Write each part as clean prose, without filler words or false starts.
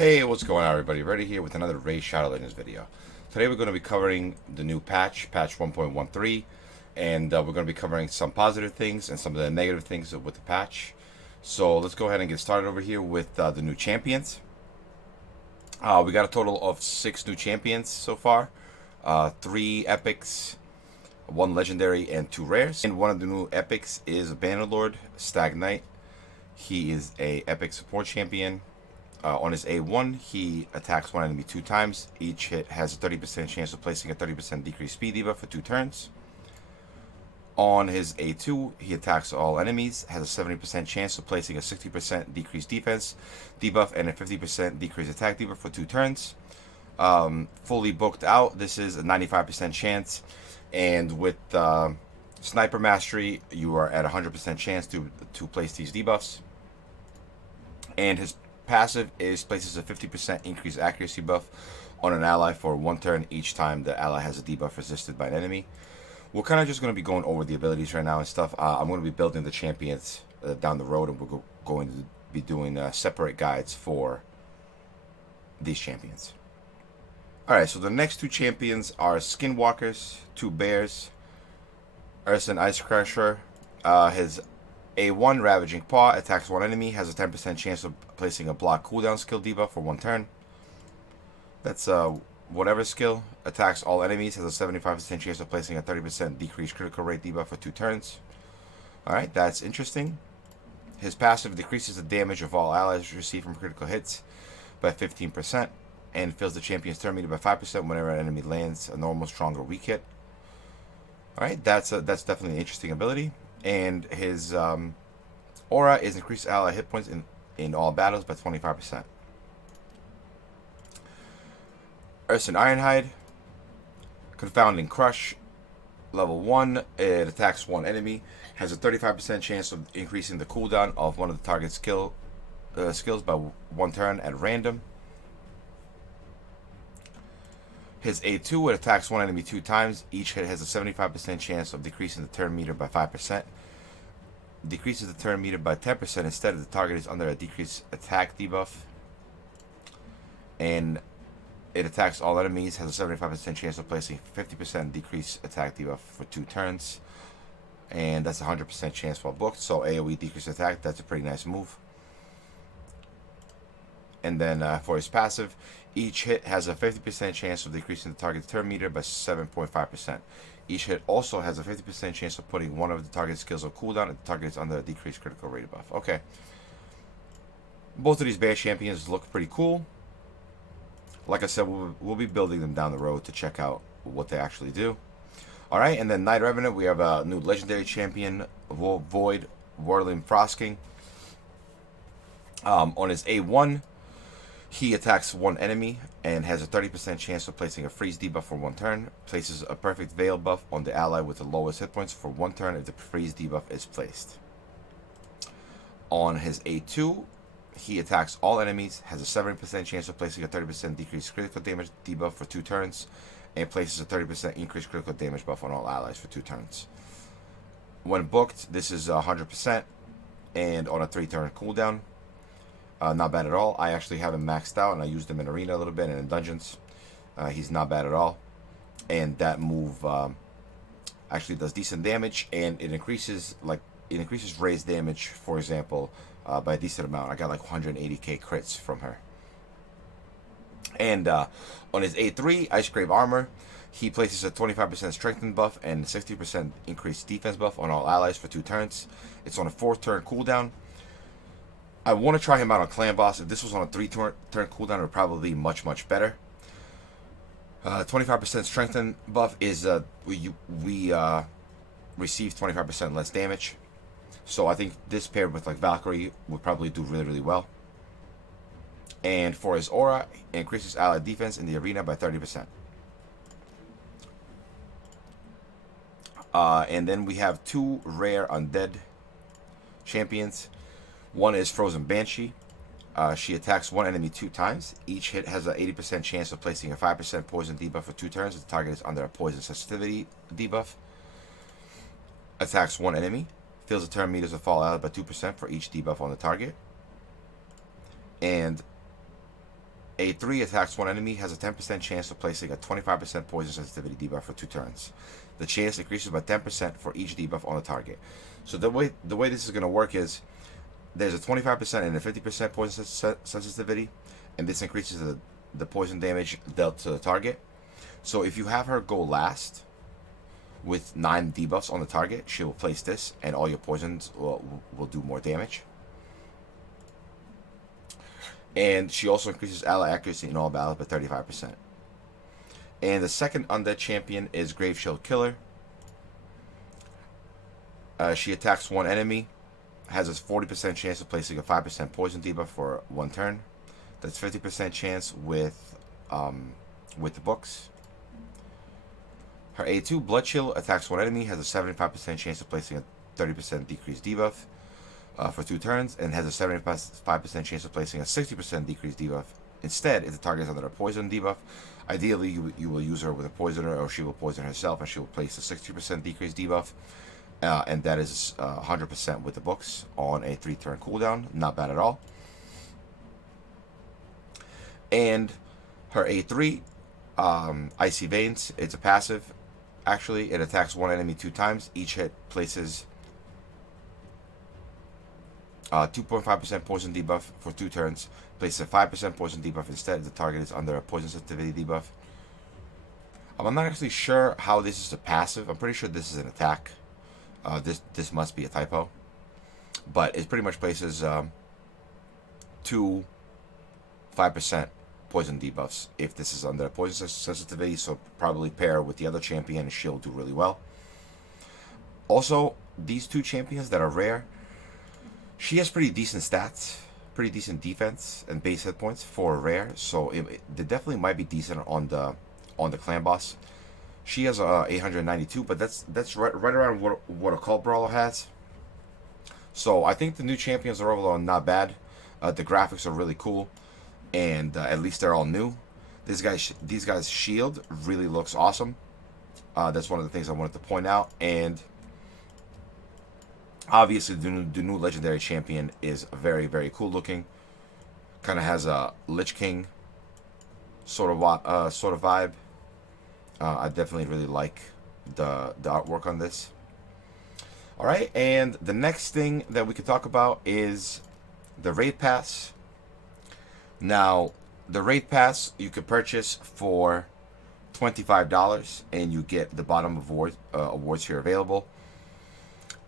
Hey, what's going on, everybody? Ready here with another Raid Shadow Legends video. Today we're going to be covering the new patch 1.13, and we're going to be covering some positive things and some of the negative things with the patch. So let's go ahead and get started over here with the new champions. We got a total of 6 new champions so far. 3 epics, 1 legendary, and 2 rares. And one of the new epics is Bannerlord Stag Knight. He is a epic support champion. On his A1, he attacks one enemy 2 times. Each hit has a 30% chance of placing a 30% decreased speed debuff for 2 turns. On his A2, he attacks all enemies, has a 70% chance of placing a 60% decreased defense debuff and a 50% decreased attack debuff for 2 turns. Fully booked out, this is a 95% chance. And with Sniper Mastery, you are at a 100% chance to place these debuffs. And his passive is places a 50% increased accuracy buff on an ally for 1 turn each time the ally has a debuff resisted by an enemy. We're kind of just going to be going over the abilities right now and stuff. I'm going to be building the champions down the road, and we're going to be doing separate guides for these champions. Alright, so the next 2 champions are Skinwalkers, 2 bears, Urson Ice Crusher. His A1 Ravaging Paw attacks 1 enemy, has a 10% chance of placing a block cooldown skill debuff for 1 turn. That's whatever skill. Attacks all enemies, has a 75% chance of placing a 30% decreased critical rate debuff for 2 turns. Alright, that's interesting. His passive decreases the damage of all allies received from critical hits by 15% and fills the champion's turn meter by 5% whenever an enemy lands a normal, strong, or weak hit. Alright, that's definitely an interesting ability. And his aura is increased ally hit points in all battles by 25%. Urson Ironhide, Confounding Crush, level 1. It attacks 1 enemy, has a 35% chance of increasing the cooldown of one of the target skills by 1 turn at random. His A2, it attacks 1 enemy 2 times. Each hit has a 75% chance of decreasing the turn meter by 5%. Decreases the turn meter by 10% instead if the target is under a decreased attack debuff. And it attacks all enemies, has a 75% chance of placing 50% decreased attack debuff for 2 turns. And that's a 100% chance while booked. So AoE decreased attack, that's a pretty nice move. And then for his passive, each hit has a 50% chance of decreasing the target's turn meter by 7.5%. Each hit also has a 50% chance of putting one of the target's skills on cooldown if the target is under a decreased critical rate buff. Okay. Both of these bear champions look pretty cool. Like I said, we'll be building them down the road to check out what they actually do. Alright, and then Night Revenant, we have a new legendary champion, Void Whirling Frosking. On his A1, he attacks 1 enemy and has a 30% chance of placing a freeze debuff for 1 turn. Places a perfect veil buff on the ally with the lowest hit points for 1 turn if the freeze debuff is placed. On his A2, he attacks all enemies, has a 70% chance of placing a 30% decreased critical damage debuff for 2 turns, and places a 30% increased critical damage buff on all allies for 2 turns. When booked, this is 100% and on a 3-turn cooldown. Not bad at all. I actually have him maxed out, and I used him in arena a little bit and in dungeons. He's not bad at all, and that move actually does decent damage, and it increases raised damage, for example, by a decent amount. I got like 180k crits from her. And on his A3, Ice Grave Armor, he places a 25% strengthen buff and 60% increased defense buff on all allies for 2 turns. It's on a 4-turn cooldown. I want to try him out on Clan Boss. If this was on a 3-turn cooldown, it would probably be much, much better. 25% strengthen buff is we receive 25% less damage. So I think this paired with like Valkyrie would probably do really, really well. And for his aura, it increases allied defense in the arena by 30%. And then we have 2 rare undead champions. One is Frozen Banshee. She attacks 1 enemy 2 times. Each hit has an 80% chance of placing a 5% poison debuff for 2 turns if the target is under a poison sensitivity debuff. Attacks 1 enemy. Fills the turn meters of fall out by 2% for each debuff on the target. And A3 attacks one enemy, has a 10% chance of placing a 25% poison sensitivity debuff for 2 turns. The chance increases by 10% for each debuff on the target. So the way this is going to work is there's a 25% and a 50% poison sensitivity, and this increases the poison damage dealt to the target. So if you have her go last with 9 debuffs on the target, she will place this, and all your poisons will do more damage. And she also increases ally accuracy in all battles by 35%. And the second undead champion is Graveshield Killer. She attacks one enemy, has a 40% chance of placing a 5% poison debuff for 1 turn. That's 50% chance with the books. Her A2 Blood Chill attacks one enemy, has a 75% chance of placing a 30% decreased debuff for 2 turns, and has a 75% chance of placing a 60% decreased debuff instead if the target is under a poison debuff. Ideally, you will use her with a poisoner, or she will poison herself and she will place a 60% decreased debuff, and that is 100% with the books on a 3-turn cooldown. Not bad at all. And her A3 Icy Veins, it's a passive. Actually, it attacks one enemy 2 times. Each hit places 2.5% poison debuff for 2 turns. Places a 5% poison debuff instead if the target is under a poison sensitivity debuff. I'm not actually sure how this is a passive. I'm pretty sure this is an attack. This must be a typo. But it pretty much places 2 5% poison debuffs if this is under a poison sensitivity, so probably pair with the other champion and she'll do really well. Also, these 2 champions that are rare, she has pretty decent stats, pretty decent defense and base hit points for rare, so they definitely might be decent on the clan boss. She has 892, but that's right around what a cult brawler has. So I think the new champions are overall not bad. The graphics are really cool, and at least they're all new. These guys' shield really looks awesome. That's one of the things I wanted to point out. And obviously the new legendary champion is very, very cool looking. Kind of has a Lich King sort of vibe. I definitely really like the artwork on this. All right, and the next thing that we could talk about is the Raid Pass. Now, the Raid Pass you could purchase for $25, and you get the bottom awards here available.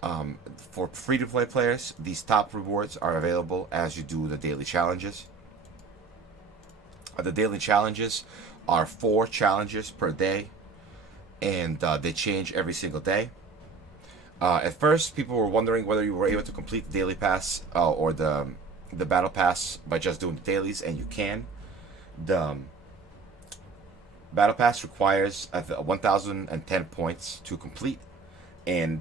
For free-to-play players, these top rewards are available as you do the daily challenges. The daily challenges are 4 challenges per day, and they change every single day. At first, people were wondering whether you were able to complete the daily pass or the battle pass by just doing the dailies, and you can. The battle pass requires 1,010 points to complete, and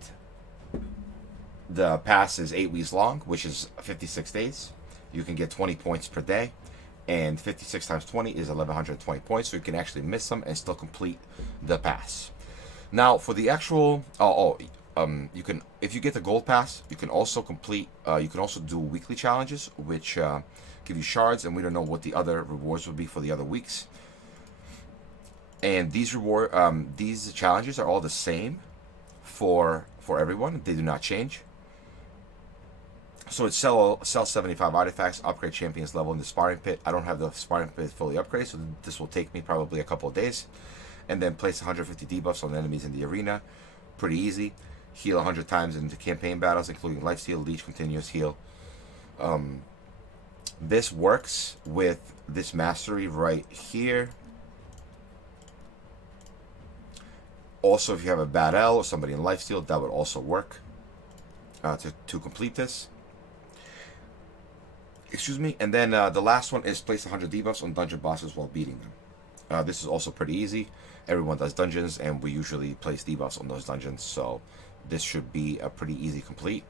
the pass is 8 weeks long, which is 56 days. You can get 20 points per day, and 56 times 20 is 1,120 points, so you can actually miss some and still complete the pass. Now, for the actual you can, if you get the gold pass, you can also complete. You can also do weekly challenges, which give you shards, and we don't know what the other rewards would be for the other weeks. And these challenges are all the same for everyone. They do not change. So it's sell 75 artifacts, upgrade champions level in the sparring pit. I don't have the sparring pit fully upgraded, so this will take me probably a couple of days. And then place 150 debuffs on enemies in the arena. Pretty easy. Heal 100 times in the campaign battles, including lifesteal, leech, continuous heal. This works with this mastery right here. Also, if you have a bad L or somebody in lifesteal, that would also work to complete this. Excuse me. And then the last one is place 100 debuffs on dungeon bosses while beating them. This is also pretty easy. Everyone does dungeons, and we usually place debuffs on those dungeons, so this should be a pretty easy complete.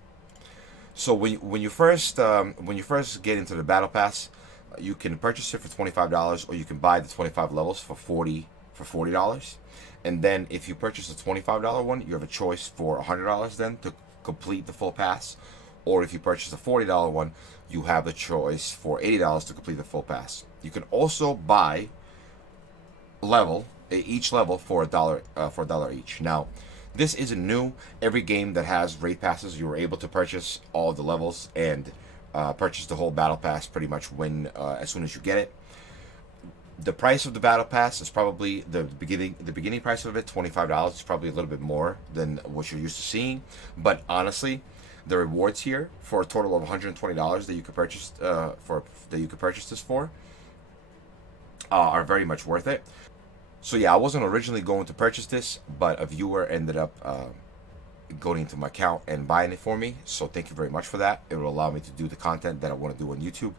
So when you first get into the battle pass, you can purchase it for $25, or you can buy the 25 levels for $40. And then if you purchase the $25 one, you have a choice for $100 then to complete the full pass, or if you purchase a $40 one, you have the choice for $80 to complete the full pass. You can also buy each level for $1 each. Now, this isn't new. Every game that has raid passes, you were able to purchase all the levels and purchase the whole battle pass pretty much when as soon as you get it. The price of the battle pass is probably the beginning price of it, $25. It's probably a little bit more than what you're used to seeing, but honestly, the rewards here for a total of $120 that you could purchase this for are very much worth it. So yeah, I wasn't originally going to purchase this, but a viewer ended up going into my account and buying it for me. So thank you very much for that. It will allow me to do the content that I want to do on YouTube.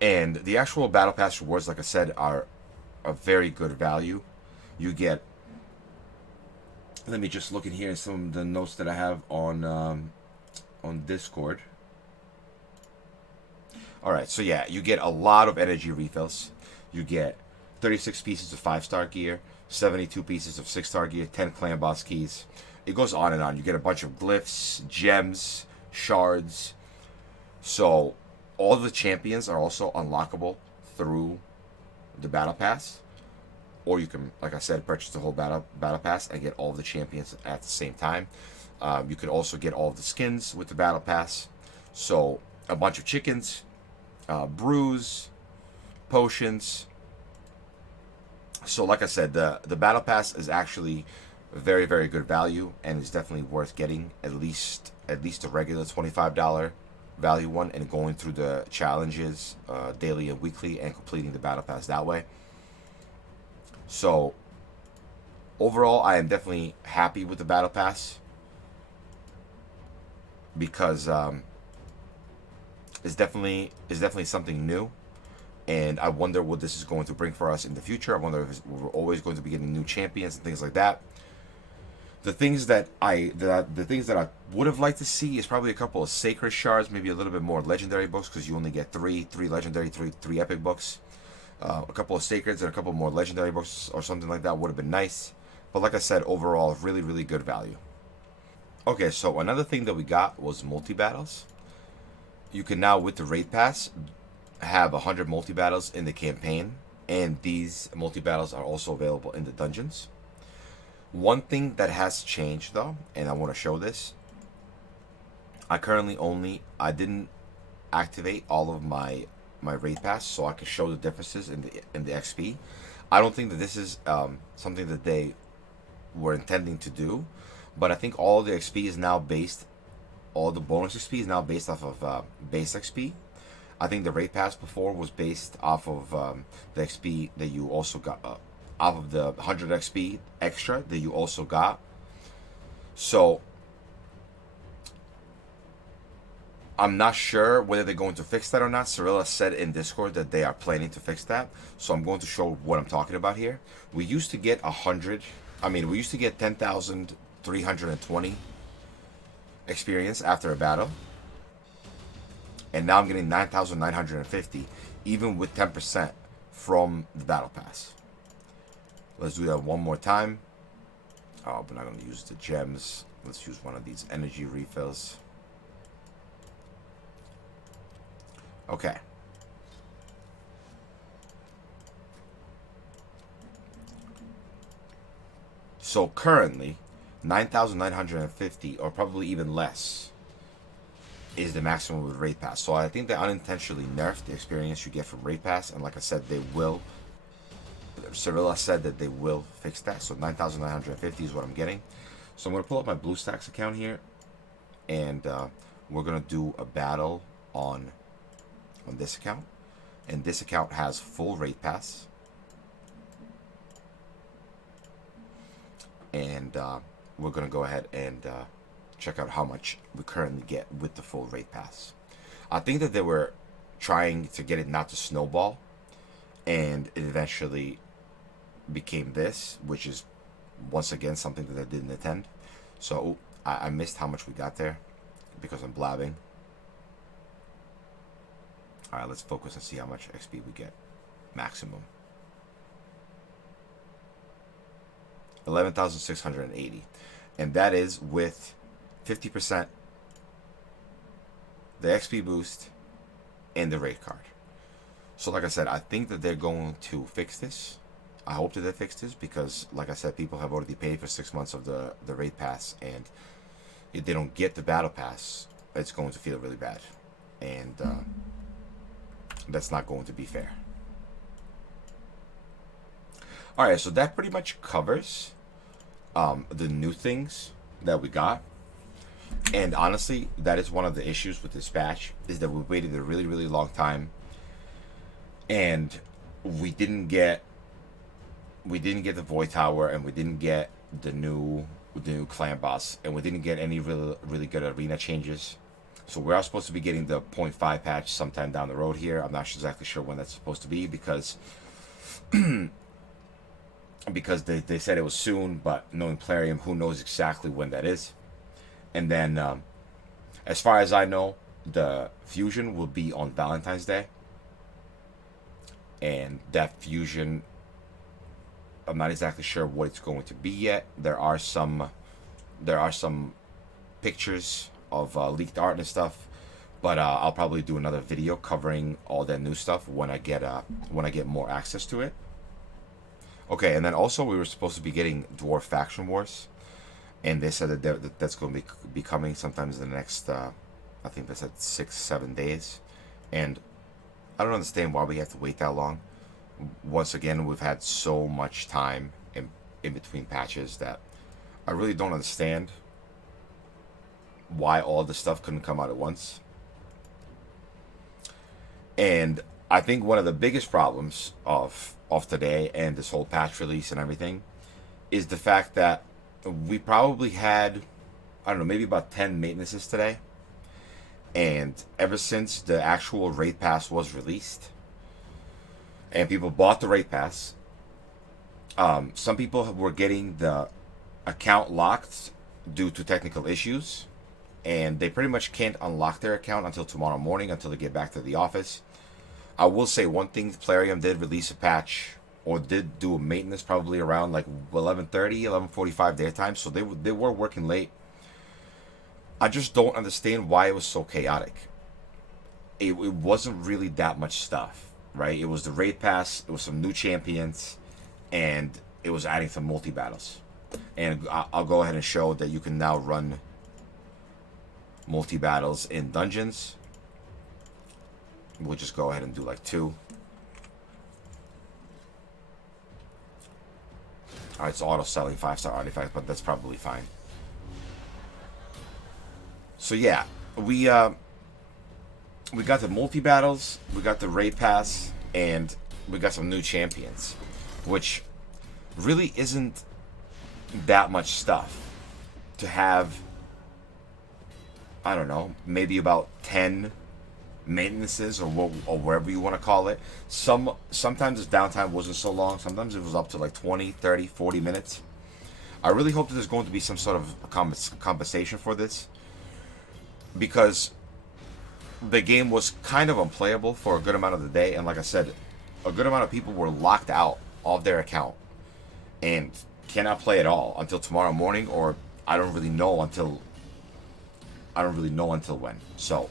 And the actual Battle Pass rewards, like I said, are a very good value. You get... Let me just look in here at some of the notes that I have on Discord. Alright, so yeah, you get a lot of energy refills. You get 36 pieces of 5-star gear, 72 pieces of 6-star gear, 10 clan boss keys. It goes on and on. You get a bunch of glyphs, gems, shards. So all the champions are also unlockable through the battle pass, or you can, like I said, purchase the whole battle pass and get all of the champions at the same time. You can also get all of the skins with the battle pass. So a bunch of chickens, brews, potions. So like I said, the battle pass is actually very, very good value, and it's definitely worth getting at least a regular $25 value one and going through the challenges daily and weekly and completing the battle pass that way. So overall, I am definitely happy with the battle pass because it's definitely something new, and I wonder what this is going to bring for us in the future. I wonder if we're always going to be getting new champions and things like that. The things that I would have liked to see is probably a couple of sacred shards, maybe a little bit more legendary books, because you only get three legendary, three epic books. A couple of sacreds and a couple more legendary books or something like that would have been nice. But like I said, overall, really, really good value. Okay, so another thing that we got was multi-battles. You can now, with the raid pass, have 100 multi-battles in the campaign, and these multi-battles are also available in the dungeons. One thing that has changed though, and I want to show this, I didn't activate all of my raid pass so I can show the differences in the XP. I don't think that this is something that they were intending to do, but I think all the XP is now based, all the bonus XP is now based off of base XP. I think the raid pass before was based off of the XP that you also got, off of the 100 XP extra that you also got. So I'm not sure whether they're going to fix that or not. Cirilla said in Discord that they are planning to fix that. So I'm going to show what I'm talking about here. We used to get 10,320 experience after a battle. And now I'm getting 9,950, even with 10% from the battle pass. Let's do that one more time. Oh, we're not going to use the gems. Let's use one of these energy refills. Okay. So currently, 9,950, or probably even less, is the maximum with raid pass. So I think they unintentionally nerfed the experience you get from raid pass, and like I said, they will. Cirilla said that they will fix that. So 9,950 is what I'm getting. So I'm going to pull up my BlueStacks account here, and we're going to do a battle on this account. And this account has full raid pass. And we're going to go ahead and check out how much we currently get with the full raid pass. I think that they were trying to get it not to snowball, and it eventually became this, which is once again something that I didn't intend. So I missed how much we got there because I'm blabbing. Alright, let's focus and see how much XP we get maximum. 11,680, and that is with 50% the XP boost, and the raid card. So like I said, I think that they're going to fix this. I hope that they fix this because, like I said, people have already paid for 6 months of the raid pass, and if they don't get the battle pass, it's going to feel really bad, and that's not going to be fair. All right, so that pretty much covers the new things that we got. And honestly, that is one of the issues with this patch, is that we waited a really, really long time, and we didn't get the Void Tower, and we didn't get the new clan boss, and we didn't get any really good arena changes. So we are supposed to be getting the 0.5 patch sometime down the road here. I'm not exactly sure when that's supposed to be because because they said it was soon, but knowing Plarium, who knows exactly when that is. And then, as far as I know, the fusion will be on Valentine's Day. And that fusion, I'm not exactly sure what it's going to be yet. There are some pictures of leaked art and stuff, but I'll probably do another video covering all that new stuff when I get more access to it. Okay, and then also we were supposed to be getting Dwarf Faction Wars, and they said that that's going to be coming sometimes in the next, I think they said 6-7 days, and I don't understand why we have to wait that long. Once again, we've had so much time in between patches that I really don't understand why all this stuff couldn't come out at once. And I think one of the biggest problems of today and this whole patch release and everything is the fact that we probably had, I don't know, maybe about 10 maintenances today. And ever since the actual raid pass was released and people bought the raid pass, some people were getting the account locked due to technical issues, and they pretty much can't unlock their account until tomorrow morning, until they get back to the office. I will say one thing, Plarium did release a patch, or did do a maintenance probably around like 11:30, 11:45 their time, so they were working late. I just don't understand why it was so chaotic. It wasn't really that much stuff, right? It was the raid pass, it was some new champions, and it was adding some multi-battles. And I'll go ahead and show that you can now run multi-battles in dungeons. We'll just go ahead and do like 2. Alright, it's auto-selling 5-star artifacts, but that's probably fine. So yeah, we got the multi-battles, we got the raid pass, and we got some new champions, which really isn't that much stuff to have. I don't know, maybe about 10 maintenances, or whatever you want to call it. Sometimes the downtime wasn't so long. Sometimes it was up to like 20, 30, 40 minutes. I really hope that there's going to be some sort of compensation for this, because the game was kind of unplayable for a good amount of the day, and like I said, a good amount of people were locked out of their account and cannot play at all until tomorrow morning, or I don't really know until when. So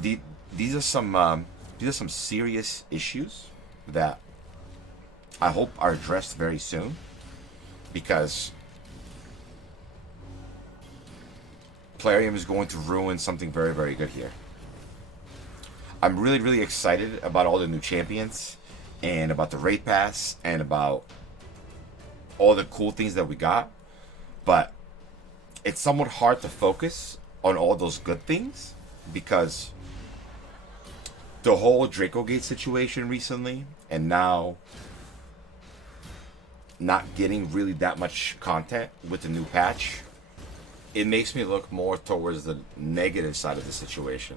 these are some serious issues that I hope are addressed very soon, because Plarium is going to ruin something very, very good here. I'm really, really excited about all the new champions, and about the raid pass, and about all the cool things that we got, but it's somewhat hard to focus on all those good things because the whole Draco Gate situation recently, and now not getting really that much content with the new patch, it makes me look more towards the negative side of the situation.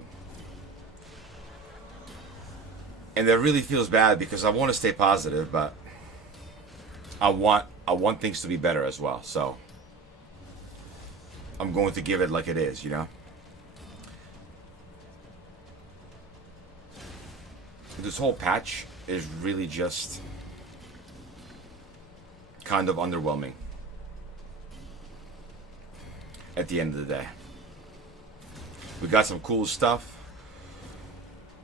And that really feels bad, because I want to stay positive, but I want things to be better as well. So I'm going to give it like it is, you know? This whole patch is really just kind of underwhelming at the end of the day. We got some cool stuff,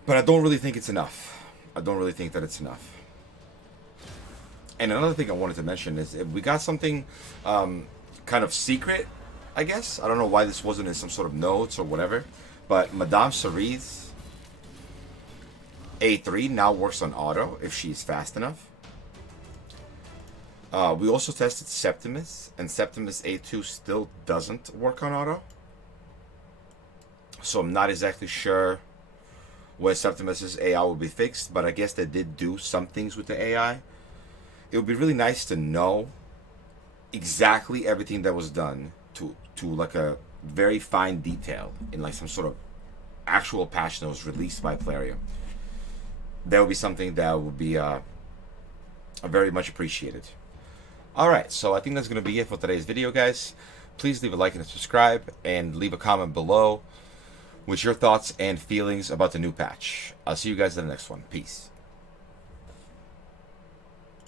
but I don't really think it's enough. I don't really think that it's enough. And another thing I wanted to mention is we got something kind of secret, I guess. I don't know why this wasn't in some sort of notes or whatever, but Madame Cerise A3 now works on auto if she's fast enough. We also tested Septimus, and Septimus A2 still doesn't work on auto. So I'm not exactly sure when Septimus's AI will be fixed, but I guess they did do some things with the AI. It would be really nice to know exactly everything that was done to like a very fine detail in like some sort of actual patch notes released by Plarium. That would be something that would be very much appreciated. Alright, so I think that's going to be it for today's video, guys. Please leave a like and a subscribe, and leave a comment below with your thoughts and feelings about the new patch. I'll see you guys in the next one. Peace.